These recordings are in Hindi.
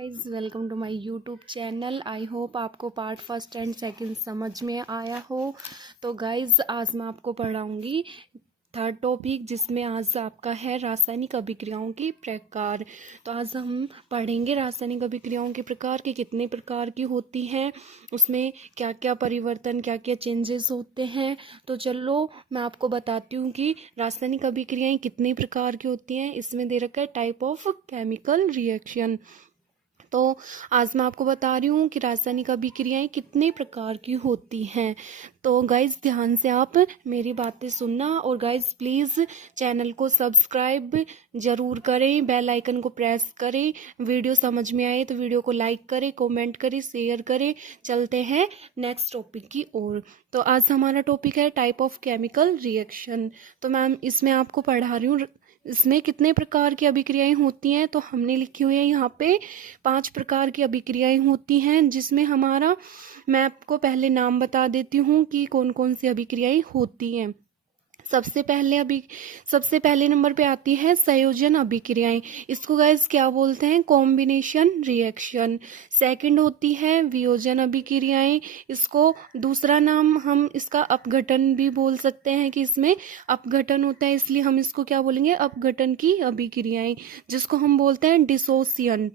Guys, welcome to my YouTube channel. I hope आपको पार्ट फर्स्ट एंड सेकंड समझ में आया हो। तो गाइज, आज मैं आपको पढ़ाऊंगी थर्ड टॉपिक, जिसमें आज आपका है रासायनिक अभिक्रियाओं के प्रकार। तो आज हम पढ़ेंगे रासायनिक अभिक्रियाओं के प्रकार के कितने प्रकार की होती हैं, उसमें क्या क्या परिवर्तन, क्या क्या चेंजेस होते हैं। तो चलो मैं आपको बताती हूँ कि रासायनिक अभिक्रियाएं कितने प्रकार की होती हैं। इसमें दे रखा है टाइप ऑफ केमिकल रिएक्शन। तो आज मैं आपको बता रही हूँ कि रासायनिक अभिक्रियाएं कितने प्रकार की होती हैं। तो गाइज, ध्यान से आप मेरी बातें सुनना, और गाइज प्लीज़ चैनल को सब्सक्राइब जरूर करें, बेल आइकन को प्रेस करें। वीडियो समझ में आए तो वीडियो को लाइक करें, कमेंट करें, शेयर करें। चलते हैं नेक्स्ट टॉपिक की ओर। तो आज हमारा टॉपिक है टाइप ऑफ केमिकल रिएक्शन। तो मैम, इसमें आपको पढ़ा रही हूँ इसमें कितने प्रकार की अभिक्रियाएं होती हैं। तो हमने लिखी हुई है यहाँ पे 5 प्रकार की अभिक्रियाएं होती हैं, जिसमें हमारा, मैं आपको पहले नाम बता देती हूँ कि कौन कौन सी अभिक्रियाएं होती हैं। सबसे पहले नंबर पे आती है संयोजन अभिक्रियाएं। इसको गाइस क्या बोलते हैं? Combination reaction. सेकंड होती है वियोजन अभिक्रियाएं। इसको दूसरा नाम हम इसका अपघटन भी बोल सकते हैं, कि इसमें अपघटन होता है, इसलिए हम इसको क्या बोलेंगे? अपघटन की अभिक्रियाएं, जिसको हम बोलते हैं डिसोसिएशन।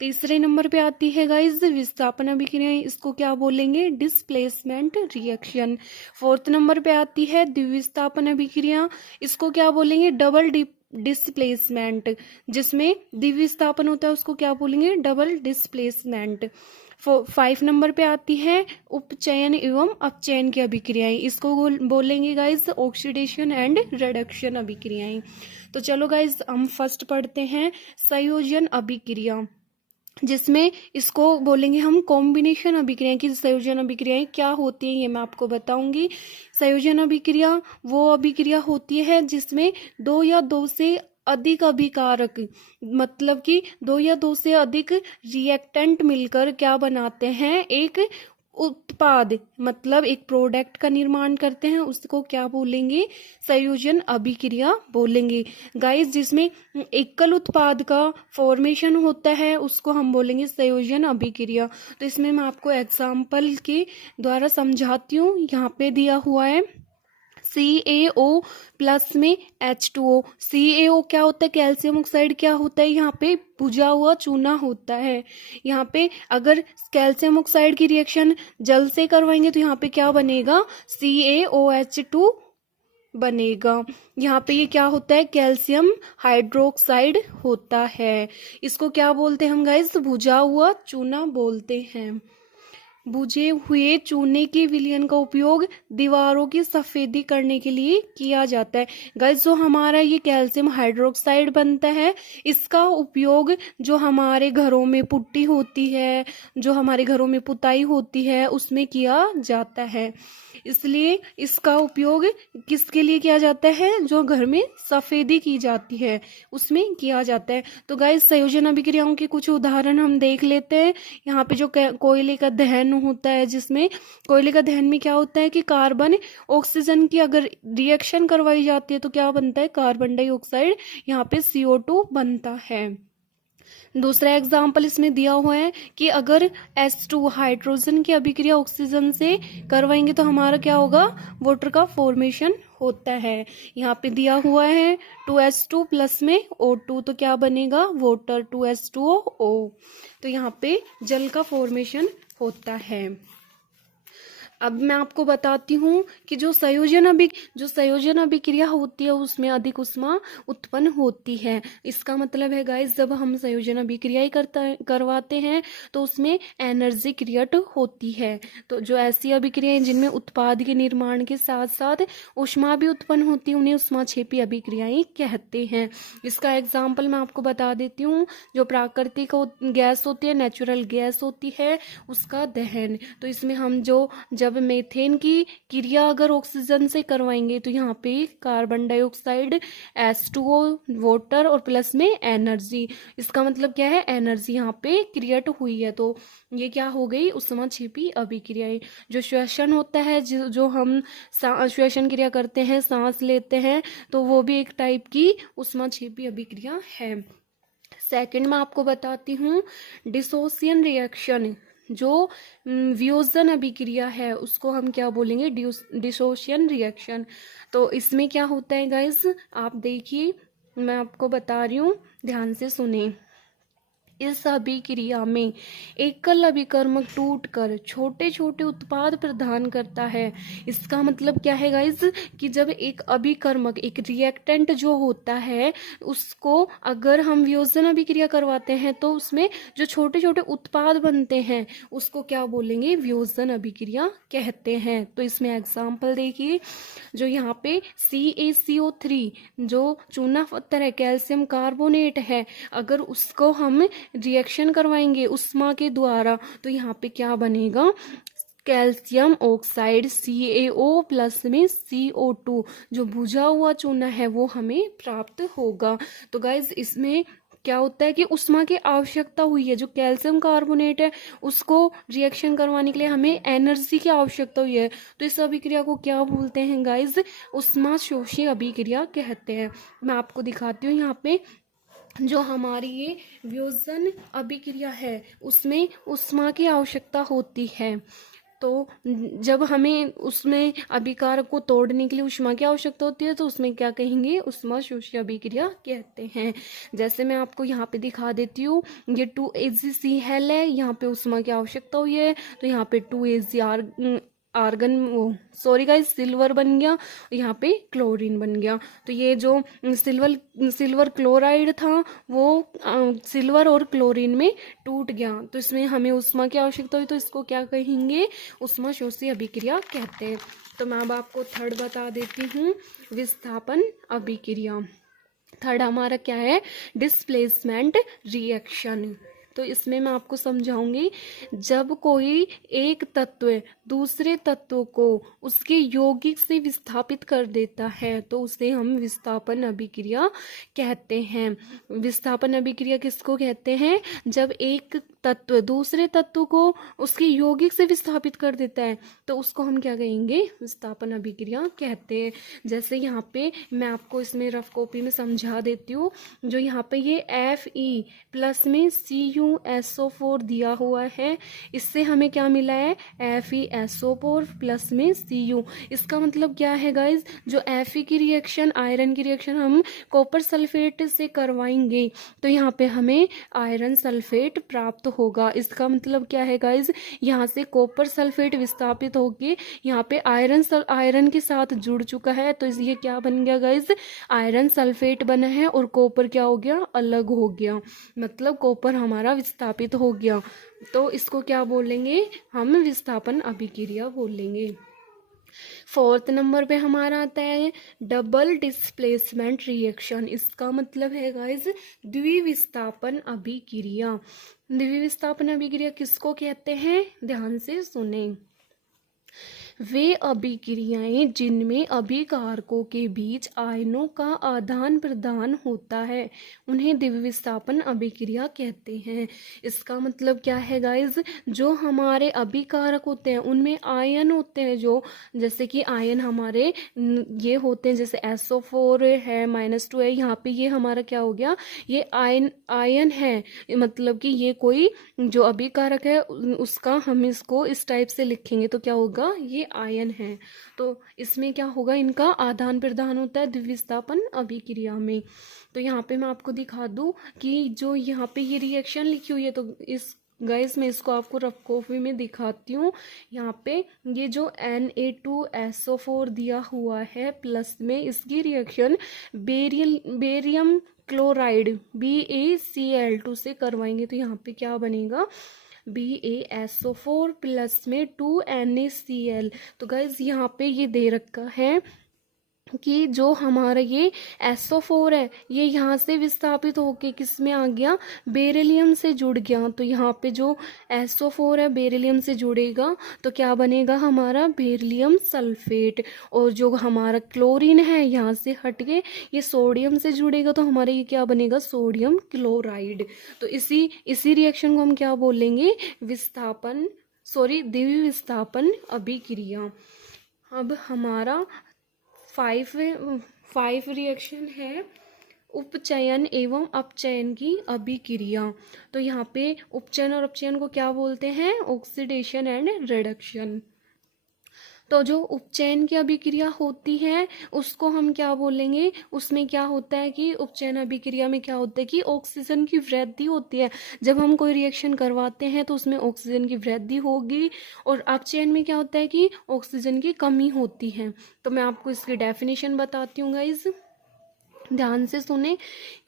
तीसरे नंबर पे आती है गाइज विस्थापन अभिक्रियाएं। इसको क्या बोलेंगे? Displacement reaction. फोर्थ नंबर पे आती है द्विविस्थापन अभिक्रिया। इसको क्या बोलेंगे? Double displacement. जिसमें द्विविस्थापन होता है उसको क्या बोलेंगे? Double displacement. 5 नंबर पे आती है उपचयन एवं अपचयन की अभिक्रियाएं। इसको बोलेंगे गाइज ऑक्सीडेशन एंड रिडक्शन अभिक्रियाएं। तो चलो गाइज, हम फर्स्ट पढ़ते हैं संयोजन अभिक्रिया, जिसमें इसको बोलेंगे हम कॉम्बिनेशन अभिक्रिया की। संयोजन अभिक्रियाएं क्या होती हैं ये मैं आपको बताऊंगी। संयोजन अभिक्रिया वो अभिक्रिया होती है जिसमें 2 या 2 से अधिक अभिकारक, मतलब कि 2 या 2 से अधिक रिएक्टेंट मिलकर क्या बनाते हैं? एक उत्पाद, मतलब एक प्रोडक्ट का निर्माण करते हैं। उसको क्या बोलेंगे? संयोजन अभिक्रिया बोलेंगे गाइस। जिसमें एकल उत्पाद का फॉर्मेशन होता है उसको हम बोलेंगे संयोजन अभिक्रिया। तो इसमें मैं आपको एग्जाम्पल के द्वारा समझाती हूँ। यहाँ पे दिया हुआ है CaO प्लस में H2O। CaO क्या होता है? कैल्शियम ऑक्साइड क्या होता है? यहाँ पे बुझा हुआ चूना होता है। यहाँ पे अगर कैल्शियम ऑक्साइड की रिएक्शन जल से करवाएंगे तो यहाँ पे क्या बनेगा? CaOH2 बनेगा। यहाँ पे ये क्या होता है? कैल्शियम हाइड्रोक्साइड होता है। इसको क्या बोलते हैं हम गाइस? बुझा हुआ चूना बोलते हैं। बुझे हुए चूने के विलयन का उपयोग दीवारों की सफेदी करने के लिए किया जाता है। गाइस, जो हमारा ये कैल्शियम हाइड्रोक्साइड बनता है, इसका उपयोग जो हमारे घरों में पुट्टी होती है, जो हमारे घरों में पुताई होती है, उसमें किया जाता है। इसलिए इसका उपयोग किसके लिए किया जाता है? जो घर में सफेदी की जाती है उसमें किया जाता है। तो गाइस, संयोजन अभिक्रियाओं के कुछ उदाहरण हम देख लेते हैं। यहाँ पे जो कोयले का दहन होता है, जिसमें कोयले का दहन में क्या होता है कि कार्बन ऑक्सीजन की अगर रिएक्शन करवाई जाती है तो क्या बनता है? कार्बन डाइऑक्साइड, यहाँ पे CO2 बनता है। दूसरा एग्जाम्पल इसमें दिया हुआ है कि अगर H2 हाइड्रोजन की अभिक्रिया ऑक्सीजन से करवाएंगे तो हमारा क्या होगा? वाटर का फॉर्मेशन होता है। यहाँ पे दिया हुआ है 2H2 प्लस में O2, तो क्या बनेगा? Water, 2H2O। तो यहाँ पे जल का फॉर्मेशन होता है। अब मैं आपको बताती हूँ कि जो संयोजन अभिक्रिया होती है उसमें अधिक ऊष्मा उत्पन्न होती है। इसका मतलब है गाइस, जब हम संयोजन अभिक्रिया करवाते हैं तो उसमें एनर्जी क्रिएट होती है। तो जो ऐसी अभिक्रियाएं जिनमें उत्पाद के निर्माण के साथ साथ ऊष्मा भी उत्पन्न होती है, उन्हें ऊष्माक्षेपी अभिक्रियाएं कहते हैं। इसका एग्जाम्पल मैं आपको बता देती हूँ। जो प्राकृतिक गैस होती है, नेचुरल गैस होती है, उसका दहन। तो इसमें हम जब मेथेन की क्रिया अगर ऑक्सीजन से करवाएंगे तो यहाँ पे कार्बन डाइऑक्साइड, H2O, वाटर और प्लस में एनर्जी। इसका मतलब क्या है? एनर्जी यहाँ पे क्रिएट हुई है। तो ये क्या हो गई? ऊष्माक्षेपी अभिक्रियाएं। जो श्वसन होता है, जो हम श्वसन क्रिया करते हैं, सांस लेते हैं, तो वो भी एक टाइप की ऊष्माक्षेपी अभिक्रिया है। सेकंड मैं आपको बताती हूँ डिसोसिएशन रिएक्शन। जो वियोजन अभिक्रिया है उसको हम क्या बोलेंगे, डिसोसिएशन रिएक्शन। तो इसमें क्या होता है गाइस, आप देखिए मैं आपको बता रही हूँ, ध्यान से सुने। इस अभिक्रिया में एकल अभिकर्मक टूटकर छोटे छोटे उत्पाद प्रदान करता है। इसका मतलब क्या है गाइस, कि जब एक अभिकर्मक, एक रिएक्टेंट जो होता है, उसको अगर हम वियोजन अभिक्रिया करवाते हैं तो उसमें जो छोटे छोटे उत्पाद बनते हैं उसको क्या बोलेंगे, वियोजन अभिक्रिया कहते हैं। तो इसमें एग्जाम्पल देखिए, जो यहाँ पे CaCO3 जो चूना पत्थर है, कैल्शियम कार्बोनेट है, अगर उसको हम रिएक्शन करवाएंगे उष्मा के द्वारा तो यहाँ पे क्या बनेगा, कैल्शियम ऑक्साइड CaO प्लस में CO2 जो बुझा हुआ चूना है वो हमें प्राप्त होगा। तो गाइज इसमें क्या होता है कि उष्मा की आवश्यकता हुई है, जो कैल्शियम कार्बोनेट है उसको रिएक्शन करवाने के लिए हमें एनर्जी की आवश्यकता हुई है। तो इस अभिक्रिया को क्या बोलते हैं गाइज, उष्मा शोषी अभिक्रिया कहते हैं। मैं आपको दिखाती हूँ यहाँ पे, जो हमारी ये वियोजन अभिक्रिया है उसमें उष्मा की आवश्यकता होती है। तो जब हमें उसमें अभिकारक को तोड़ने के लिए उष्मा की आवश्यकता होती है तो उसमें क्या कहेंगे, उष्मा शोषी अभिक्रिया कहते हैं। जैसे मैं आपको यहाँ पे दिखा देती हूँ, ये 2AgCl है, यहाँ पे उष्मा की आवश्यकता हुई है तो यहाँ पे 2Ag argon, sorry guys, silver बन गया, यहाँ पे क्लोरीन बन गया। तो ये जो सिल्वर क्लोराइड था वो सिल्वर और क्लोरीन में टूट गया, तो इसमें हमें उष्मा की आवश्यकता हुई तो इसको क्या कहेंगे, उष्मा शोषी अभिक्रिया कहते हैं। तो मैं अब आपको थर्ड बता देती हूँ, विस्थापन अभिक्रिया। थर्ड हमारा क्या है, डिस्प्लेसमेंट रिएक्शन। तो इसमें मैं आपको समझाऊंगी, जब कोई एक तत्व दूसरे तत्व को उसके यौगिक से विस्थापित कर देता है तो उसे हम विस्थापन अभिक्रिया कहते हैं। विस्थापन अभिक्रिया किसको कहते हैं, जब एक तत्व दूसरे तत्व को उसके यौगिक से विस्थापित कर देता है तो उसको हम क्या कहेंगे, विस्थापन अभिक्रिया कहते हैं। जैसे यहाँ पे मैं आपको इसमें रफ कॉपी में समझा देती हूँ, जो यहाँ पे ये Fe प्लस में CuSO4 दिया हुआ है, इससे हमें क्या मिला है, FeSO4 प्लस में Cu। इसका मतलब क्या है गाइज, जो Fe की रिएक्शन, आयरन की रिएक्शन हम कॉपर सल्फेट से करवाएंगे तो यहाँ पे हमें आयरन सल्फेट प्राप्त होगा। इसका मतलब क्या है गाइज, यहाँ से कॉपर सल्फेट विस्थापित होके यहाँ पे आयरन के साथ जुड़ चुका है तो ये क्या बन गया गाइज, आयरन सल्फेट बना है और कॉपर क्या हो गया, अलग हो गया, मतलब कॉपर हमारा विस्थापित हो गया। तो इसको क्या बोलेंगे, हम विस्थापन अभिक्रिया बोलेंगे। फोर्थ नंबर पे हमारा आता है डबल डिस्प्लेसमेंट रिएक्शन। इसका मतलब है गाइज द्विविस्थापन अभिक्रिया। द्विविस्थापन अभिक्रिया किसको कहते हैं, ध्यान से सुने। वे अभिक्रियाएं जिनमें अभिकारकों के बीच आयनों का आदान प्रदान होता है उन्हें द्विविस्थापन अभिक्रिया कहते हैं। इसका मतलब क्या है गाइज, जो हमारे अभिकारक होते हैं उनमें आयन होते हैं, जो जैसे कि आयन हमारे ये होते हैं, जैसे SO4 है, -2 है, यहाँ पे ये हमारा क्या हो गया, ये आयन है, मतलब कि ये कोई जो अभिकारक है उसका हम इसको इस टाइप से लिखेंगे तो क्या होगा, ये आयन है। तो इसमें क्या होगा, इनका आदान प्रदान होता है द्विविस्थापन अभिक्रिया में। तो यहाँ पे मैं आपको दिखा दूं कि जो यहाँ पे ये रिएक्शन लिखी हुई है, तो इस गाइस मैं इसको आपको रफ कॉपी में दिखाती हूँ। यहाँ पे ये जो Na2SO4 दिया हुआ है प्लस में, इसकी रिएक्शन बेरियम क्लोराइड BaCl2 से करवाएंगे तो यहाँ पे क्या बनेगा, BaSO4 प्लस में 2NaCl। तो गाइज यहाँ पे ये दे रखा है कि जो हमारा ये SO4 है ये यहाँ से विस्थापित होके किस में आ गया, बेरिलियम से जुड़ गया। तो यहाँ पे जो SO4 है बेरिलियम से जुड़ेगा तो क्या बनेगा, हमारा बेरिलियम सल्फेट। और जो हमारा क्लोरीन है यहाँ से हट के ये सोडियम से जुड़ेगा तो हमारा ये क्या बनेगा, सोडियम क्लोराइड। तो इसी रिएक्शन को हम क्या बोलेंगे, द्विविस्थापन अभिक्रिया। अब हमारा फाइव रिएक्शन है उपचयन एवं अपचयन की अभिक्रिया। तो यहाँ पे उपचयन और अपचयन को क्या बोलते हैं? Oxidation and reduction. तो जो उपचयन की अभिक्रिया होती है उसको हम क्या बोलेंगे? उसमें क्या होता है कि उपचयन अभिक्रिया में क्या होता है कि ऑक्सीजन की वृद्धि होती है। जब हम कोई रिएक्शन करवाते हैं तो उसमें ऑक्सीजन की वृद्धि होगी, और अपचयन में क्या होता है कि ऑक्सीजन की कमी होती है। तो मैं आपको इसकी डेफिनेशन बताती हूँ गाइज, ध्यान से सुने।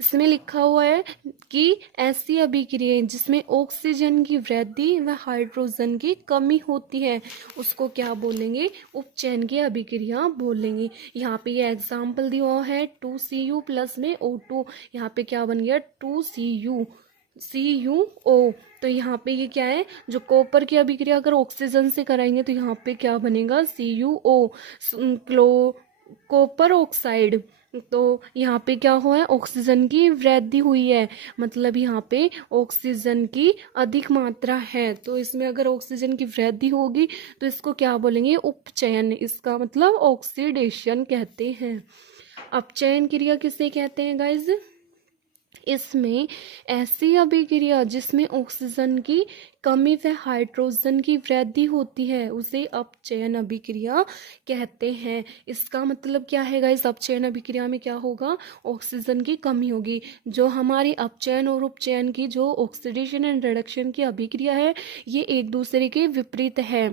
इसमें लिखा हुआ है कि ऐसी अभिक्रियाएं जिसमें ऑक्सीजन की वृद्धि व हाइड्रोजन की कमी होती है उसको क्या बोलेंगे? उपचयन की अभिक्रिया बोलेंगे। यहाँ पे ये एग्जाम्पल दिया हुआ है 2Cu प्लस में O2, यहाँ पे क्या बन गया? 2Cu CuO। तो यहाँ पे ये क्या है? जो कॉपर की अभिक्रिया अगर ऑक्सीजन से कराएंगे तो यहाँ पे क्या बनेगा? CuO, copper oxide. तो यहाँ पे क्या हुआ है? ऑक्सीजन की वृद्धि हुई है, मतलब यहाँ पे ऑक्सीजन की अधिक मात्रा है। तो इसमें अगर ऑक्सीजन की वृद्धि होगी तो इसको क्या बोलेंगे? उपचयन। इसका मतलब ऑक्सीडेशन कहते हैं। अपचयन क्रिया किसे कहते हैं गाइज? इसमें ऐसी अभिक्रिया जिसमें ऑक्सीजन की कमी व हाइड्रोजन की वृद्धि होती है उसे अपचयन अभिक्रिया कहते हैं। इसका मतलब क्या है गाइस? अपचयन अभिक्रिया में क्या होगा? ऑक्सीजन की कमी होगी। जो हमारी अपचयन और उपचयन की जो ऑक्सीडेशन एंड रिडक्शन की अभिक्रिया है ये एक दूसरे के विपरीत है।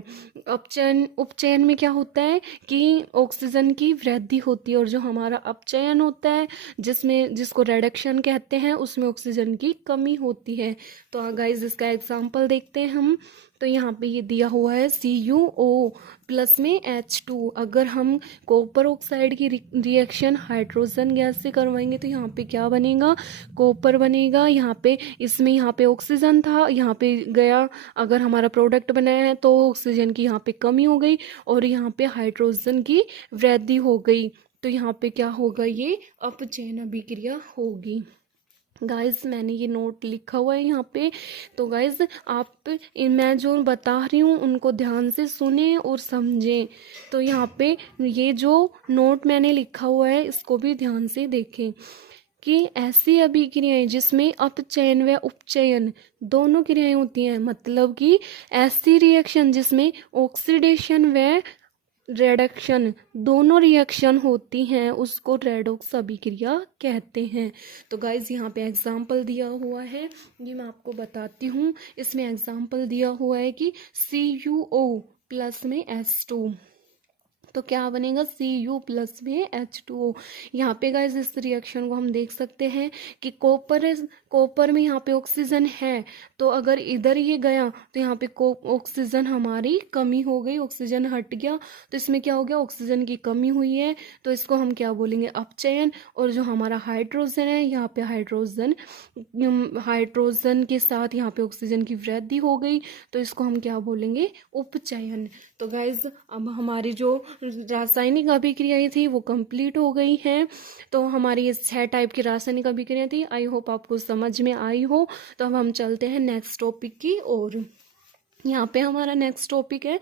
उपचयन में क्या होता है कि ऑक्सीजन की वृद्धि होती है, और जो हमारा अपचयन होता है जिसको रिडक्शन कहते हैं उसमें ऑक्सीजन की कमी होती है। तो गाइस इसका एग्जांपल देखते हैं हम। तो यहाँ पे ये दिया हुआ है CuO प्लस में H2। अगर हम कॉपर ऑक्साइड की रिएक्शन हाइड्रोजन गैस से करवाएंगे तो यहाँ पे क्या बनेगा? कॉपर बनेगा। यहाँ पे ऑक्सीजन था, यहाँ पे गया, अगर हमारा प्रोडक्ट बनाया है तो ऑक्सीजन की यहाँ पे कमी हो गई और यहाँ पे हाइड्रोजन की वृद्धि हो गई। तो यहाँ पे क्या होगा? ये अपचयन अभिक्रिया होगी। गाइज मैंने ये नोट लिखा हुआ है यहाँ पे। तो गाइज आप मैं जो बता रही हूँ उनको ध्यान से सुने और समझें। तो यहाँ पे ये जो नोट मैंने लिखा हुआ है इसको भी ध्यान से देखें कि ऐसी अभिक्रियाएं जिसमें अपचयन व उपचयन दोनों क्रियाएं होती हैं, मतलब कि ऐसी रिएक्शन जिसमें ऑक्सीडेशन व रिडक्शन दोनों रिएक्शन होती हैं उसको रेडॉक्स अभिक्रिया कहते हैं। तो गाइज यहाँ पे एग्जाम्पल दिया हुआ है, ये मैं आपको बताती हूँ। इसमें एग्जाम्पल दिया हुआ है कि CuO प्लस में H2, तो क्या बनेगा? Cu प्लस में H2O। यहाँ पे गाइस इस रिएक्शन को हम देख सकते हैं कि कॉपर में यहाँ पे ऑक्सीजन है, तो अगर इधर ये गया तो यहाँ पे ऑक्सीजन हमारी कमी हो गई, ऑक्सीजन हट गया, तो इसमें क्या हो गया? ऑक्सीजन की कमी हुई है, तो इसको हम क्या बोलेंगे? अपचयन। और जो हमारा हाइड्रोजन है यहाँ पे हाइड्रोजन के साथ यहाँ पे ऑक्सीजन की वृद्धि हो गई, तो इसको हम क्या बोलेंगे? उपचयन। तो गाइज अब हमारी जो रासायनिक अभिक्रियाएं थी वो कंप्लीट हो गई हैं। तो हमारी ये 6 टाइप की रासायनिक अभिक्रियाएं थी। आई होप आपको समझ में आई हो। तो अब हम चलते हैं नेक्स्ट टॉपिक की ओर। यहाँ पे हमारा नेक्स्ट टॉपिक है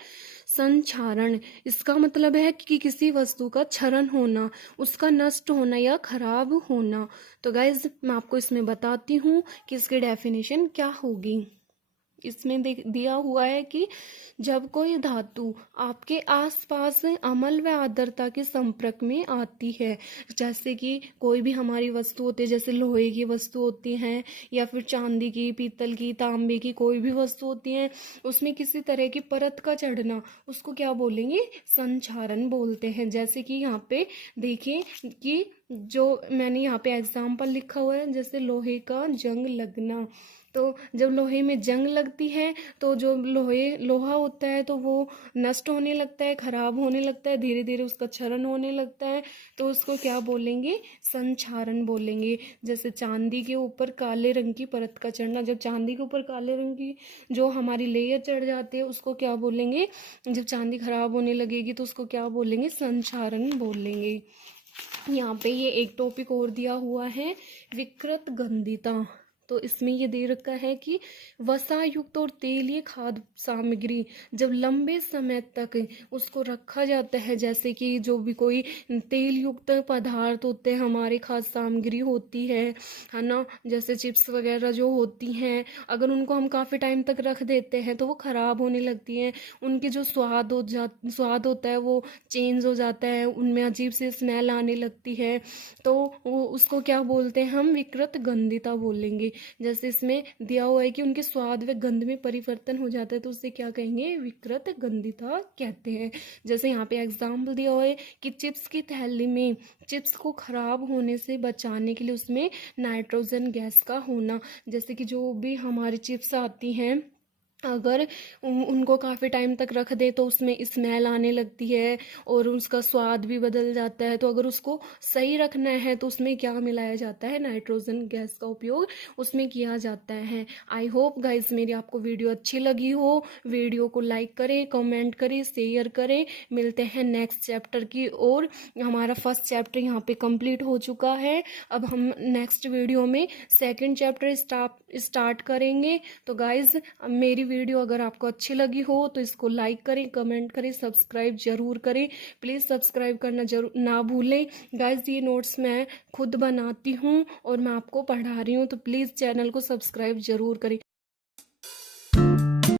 संक्षारण। इसका मतलब है कि किसी वस्तु का क्षरण होना, उसका नष्ट होना या खराब होना। तो गाइज मैं आपको इसमें बताती हूँ कि इसकी डेफिनेशन क्या होगी। इसमें दिया हुआ है कि जब कोई धातु आपके आसपास अम्ल व आर्द्रता के संपर्क में आती है, जैसे कि कोई भी हमारी वस्तु होती है, जैसे लोहे की वस्तु होती हैं या फिर चांदी की, पीतल की, तांबे की कोई भी वस्तु होती है, उसमें किसी तरह की परत का चढ़ना, उसको क्या बोलेंगे? संक्षारण बोलते हैं। जैसे कि यहाँ पे देखिए कि जो मैंने यहाँ पे एग्जाम्पल लिखा हुआ है, जैसे लोहे का जंग लगना। तो जब लोहे में जंग लगती है तो जो लोहा होता है तो वो नष्ट होने लगता है, खराब होने लगता है, धीरे धीरे उसका क्षरण होने लगता है, तो उसको क्या बोलेंगे? संक्षारण बोलेंगे। जैसे चांदी के ऊपर काले रंग की परत का चढ़ना, जब चांदी के ऊपर काले रंग की जो हमारी लेयर चढ़ जाती है उसको क्या बोलेंगे? जब चांदी खराब होने लगेगी तो उसको क्या बोलेंगे? संक्षारण बोलेंगे। यहाँ पे ये एक टॉपिक और दिया हुआ है, विकृत गंधिता। तो इसमें ये दे रखा है कि वसा युक्त और तेलीय खाद्य सामग्री जब लंबे समय तक उसको रखा जाता है, जैसे कि जो भी कोई तेल युक्त पदार्थ होते हैं, हमारे खाद्य सामग्री होती है ना, जैसे चिप्स वगैरह जो होती हैं, अगर उनको हम काफ़ी टाइम तक रख देते हैं तो वो ख़राब होने लगती हैं। उनके जो स्वाद होता है वो चेंज हो जाता है, उनमें अजीब सी स्मेल आने लगती है। तो वो उसको क्या बोलते हैं, हम विकृत गंधिता बोलेंगे। जैसे इसमें दिया हुआ है कि उनके स्वाद व गंध में परिवर्तन हो जाता है, तो उसे क्या कहेंगे, विकृत गंधिता कहते हैं। जैसे यहाँ पे एग्जाम्पल दिया हुआ है कि चिप्स की थैली में चिप्स को खराब होने से बचाने के लिए उसमें नाइट्रोजन गैस का होना। जैसे कि जो भी हमारी चिप्स आती हैं, अगर उनको काफ़ी टाइम तक रख दे तो उसमें स्मेल आने लगती है और उसका स्वाद भी बदल जाता है। तो अगर उसको सही रखना है तो उसमें क्या मिलाया जाता है, नाइट्रोजन गैस का उपयोग उसमें किया जाता है। आई होप गाइस मेरी आपको वीडियो अच्छी लगी हो। वीडियो को लाइक करें, कमेंट करें, शेयर करें। मिलते हैं नेक्स्ट चैप्टर की ओर। हमारा फर्स्ट चैप्टर यहाँ पे कंप्लीट हो चुका है। अब हम नेक्स्ट वीडियो में सेकंड चैप्टर स्टार्ट करेंगे। तो गाइज मेरी वीडियो अगर आपको अच्छी लगी हो तो इसको लाइक करें, कमेंट करें, सब्सक्राइब जरूर करें। प्लीज़ सब्सक्राइब करना जरूर ना भूलें। गाइज ये नोट्स मैं खुद बनाती हूँ और मैं आपको पढ़ा रही हूँ, तो प्लीज़ चैनल को सब्सक्राइब जरूर करें।